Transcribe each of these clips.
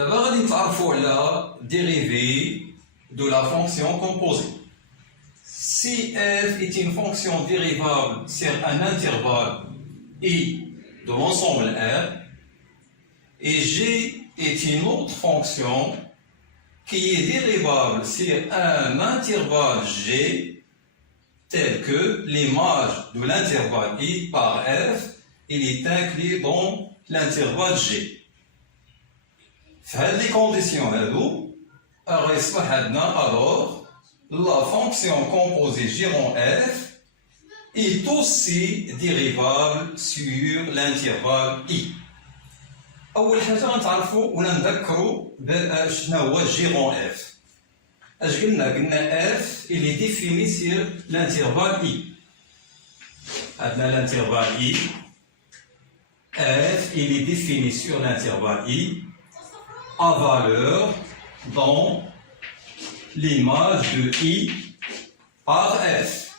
D'abord, on va la dérivée de la fonction composée. Si f est une fonction dérivable sur un intervalle i de l'ensemble R, et g est une autre fonction qui est dérivable sur un intervalle g, tel que l'image de l'intervalle i par f, il est inclus dans l'intervalle g. Dans ces conditions, alors la fonction composée g en f est aussi dérivable sur l'intervalle i. أول حاجة غنتعرفوا ولا نذكروا شنو هو g en f. اش قلنا f il est défini sur l'intervalle i. عندنا l'intervalle i. f il est défini sur l'intervalle i à valeur dans l'image de i par f.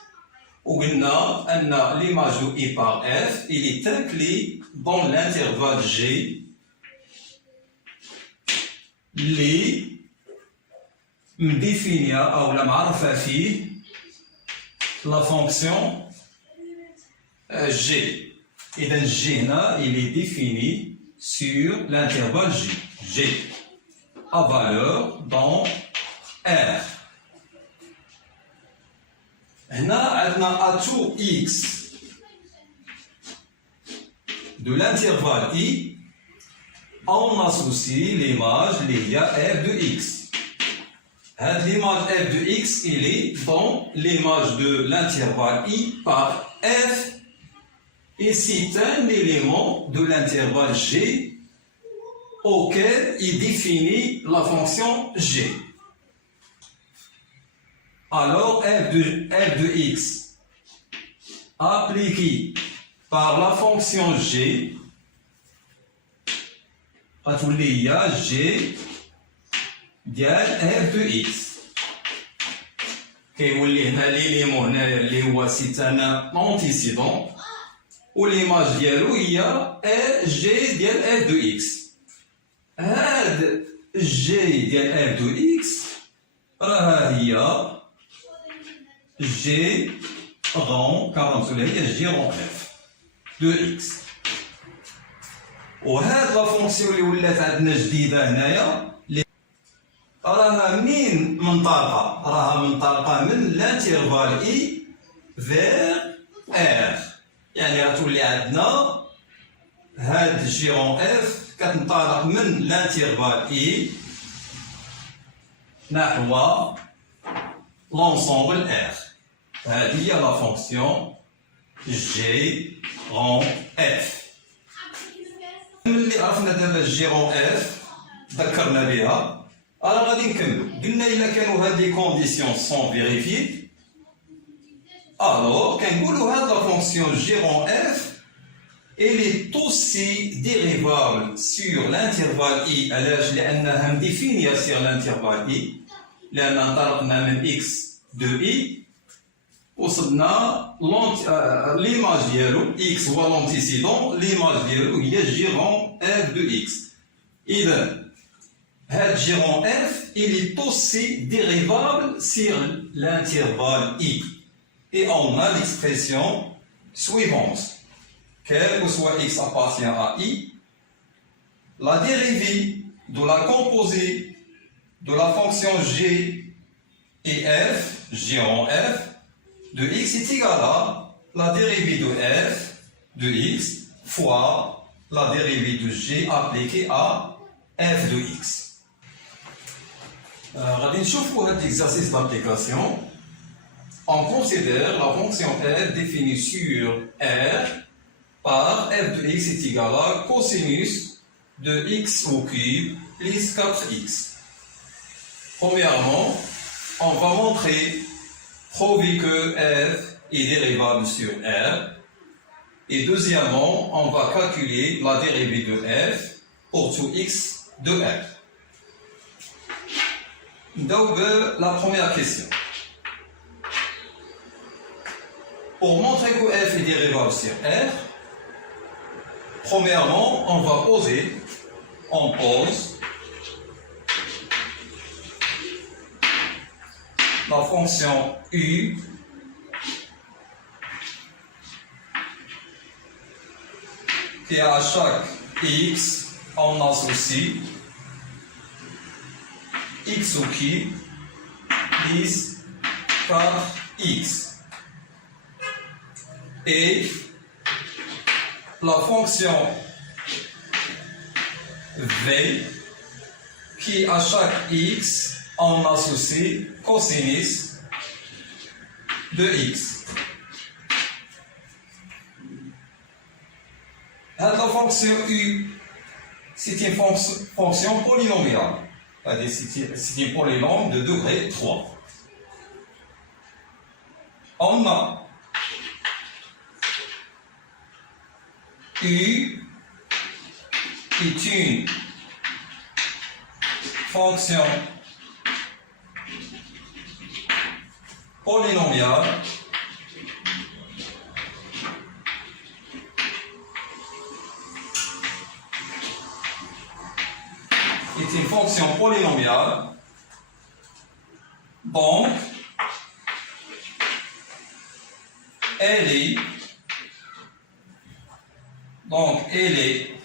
وقلنا أن l'image de i par f il est inclus dans l'intervalle g اللي مديفينيا أو معرفة فيه la fonction g. إذا g هنا il est défini sur l'intervalle g à valeur dans R. هنا عندنا à tout x de l'intervalle i, on associe l'image liée à f de x. L'image f de x il est dans l'image de l'intervalle i par f, et c'est un élément de l'intervalle g auquel il définit la fonction g. Alors f de x appliqué par la fonction g غتولي هي g ديال f de x. كيولي هنا ليليمون هنايا اللي هو سي ان انتيسيدون، وليماج ديالو هي g ديال f de x. هاد g ديال f de x راها هي g rond 40 هي g rond f de x. وهاد لا فونكسيون اللي ولات عندنا جديده هنايا راها منين منطلقه؟ راها منطلقه من لانترفال اي فير ار، يعني غتولي عندنا هاد جيرون اف كتنطلق من لانترفال اي نحو لونسومبل ار. هذه هي لا فونكسيون جي رون اف. ملي عرفنا دابا جيرون اف ذكرنا بها، راه غادي نكملو. قلنا الا كانوا هاد لي كونديسيون سون فيريفي، الوغ كنقولوا هاد لا فونكسيون جيرون اف elle est aussi dérivable sur l'intervalle i. علاش؟ لانها مديفينيه sur l'intervalle i، لان انطلقنا من x de i وصلنا l'image ديالو x هو l'antécédent، l'image ديالو هي giron f de x. إذا هاد giron f il est aussi dérivable sur l'intervalle i, et on a l'expression suivante: quel que soit x appartient à i, la dérivée de la composée de la fonction g et f, giron f de x est égal à la dérivée de f de x fois la dérivée de g appliquée à f de x. غادي نشوفوا هذا l'exercice d'application. On considère la fonction f définie sur R par f de x est égal à cosinus de x au cube plus 4x. Premièrement, on va prouver que f est dérivable sur R, et deuxièmement, on va calculer la dérivée de f pour tout x de R. Donc, la première question. Pour montrer que f est dérivable sur R, premièrement, on pose la fonction u qui à chaque x on associe x au qui 10 par x et la fonction v qui à chaque x on associe cosinus de x. La fonction u, c'est une fonction polynomiale. C'est une polynôme de degré 3. On a u est une fonction polynomiale est une fonction polynomiale, donc elle est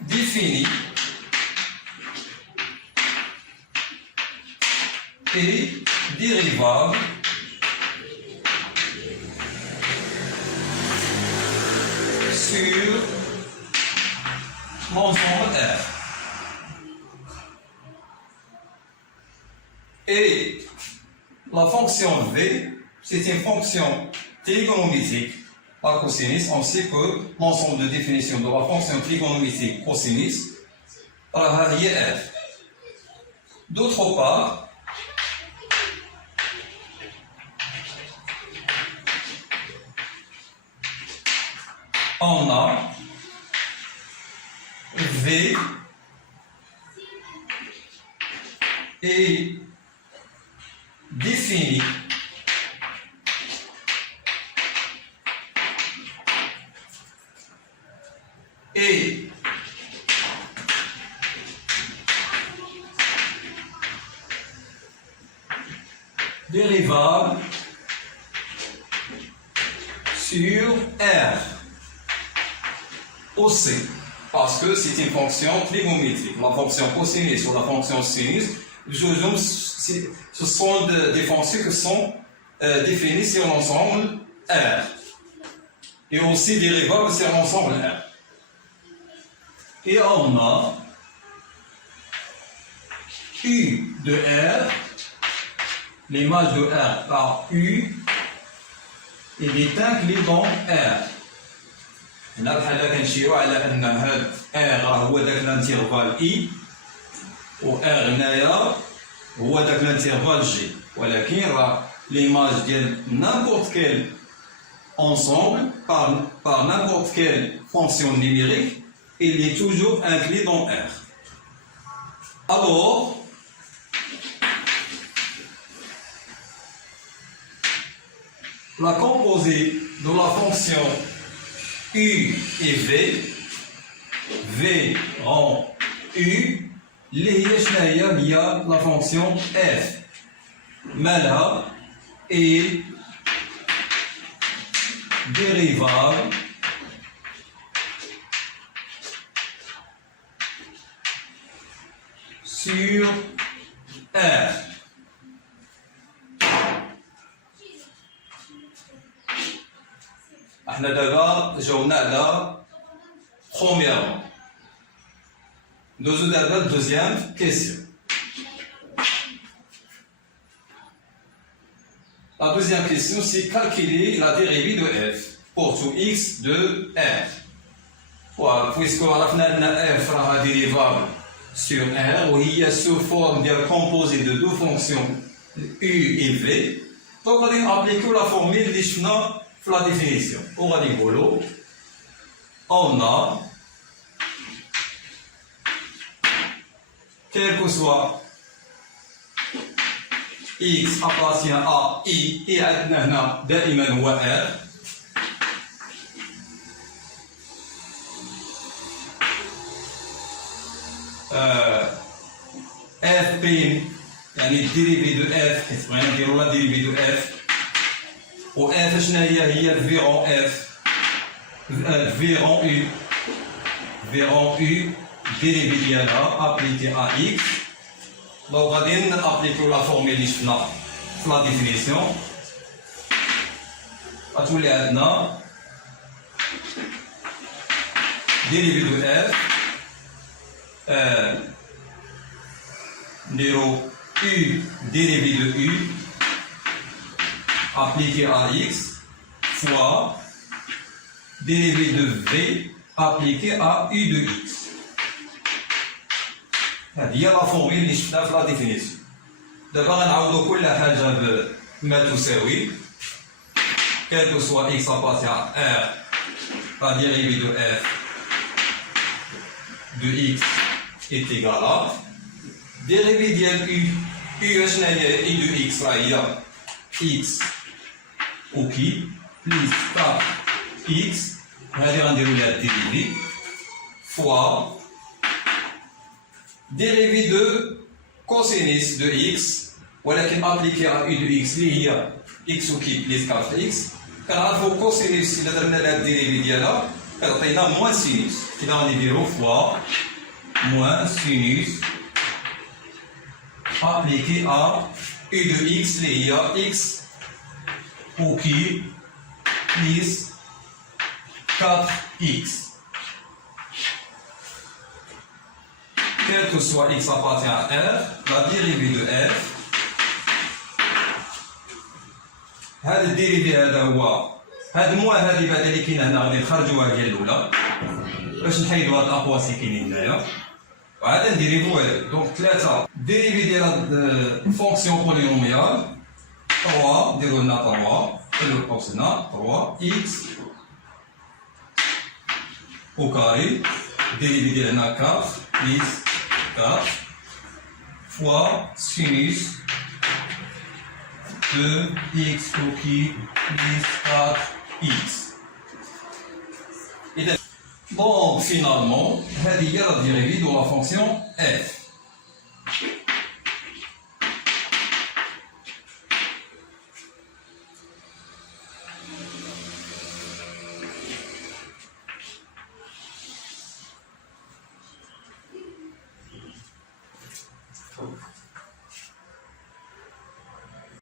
définie et dérivable sur l'ensemble R. Et la fonction V, c'est une fonction trigonométrique à cosinus. On sait que l'ensemble de définition de la fonction trigonométrique cosinus est F. D'autre part, on a V est défini et dérivable sur R aussi, parce que c'est une fonction trigonométrique. La fonction cosinus ou la fonction sinus, ce sont des fonctions qui sont définies sur l'ensemble R et aussi dérivables sur l'ensemble R. Et on a U de R, l'image de R par U, il est inclus dans R. هنا بحال كنمشيو على ان هاد R هو داك الانترفال I و R هنايا هو داك الانترفال G، ولكن راه l'image ديال n'importe quel ensemble par n'importe quelle fonction numérique, il est toujours inclus dans R. Alors, la composée de la fonction U et V rend U, il y a la fonction F. Malha est dérivable sur R. احنا دابا جاوبنا على première. Nous avons la deuxième question. La deuxième question, c'est calculer la dérivée de f pour tout x de r. Voilà, puisque f sera dérivable sur r, où il y a sous forme de composé de deux fonctions u et v, donc on va appliquer la formule de la définition. On va dire on a, quel que soit x appartient à i et عندنا دائما هو r, f' يعني الديريفي دو اف حيت بغينا نديرو لا ديريفي دو اف و اف شنو هي الفيرون اف فيرون او ديريفي ديالها ابليكي ا اكس دونك غادي نابليكيو لا فورميل اللي شفنا في لا ديفينيسيون غتولي عندنا dérivé de f نديرو u dérivé de u appliqué à x fois dérivé de v appliqué à u de x. هذه هي لا فورميل اللي شفنا في لا ديفينيسيون. دابا غنعاودو كل حاجه بما تساوي quel que soit x appartient à r la dérivée de f de x est égal à dérivée de u شنو هي u de x راه هي x ou qui plus 4x هذه غنديرو لها الديريفي fois dérivée de cosinus de x ولكن appliqué à u de x اللي هي x ou qui plus 4x كنعرفو كوسينوس إلا درنا لها الديريفي ديالها كتعطينا موان سينوس إذا غادي نديرو فوا موان سينوس appliqué à u de x اللي هي x ou qui plus 4x quel que soit x appartient à r la dérivée de f هذا الديريفي هذا هو هاد الموان هذه بعد اللي كاينه هنا غادي نخرجوها هي الاولى باش نحيدو هاد الاقواس اللي كاينين هنايا وعاد نديريفو هذا دونك ثلاثه ديريفي ديال هاد فونكسيون بولينوميال 3 نديرو لنا 3 حلو القوس هنا 3 اكس او كاري ديريفي ديال هنا 4 بليس 4 فوا سينوس de x qui plus 4x. Et donc finalement, هذه هي la dérivée de la fonction f.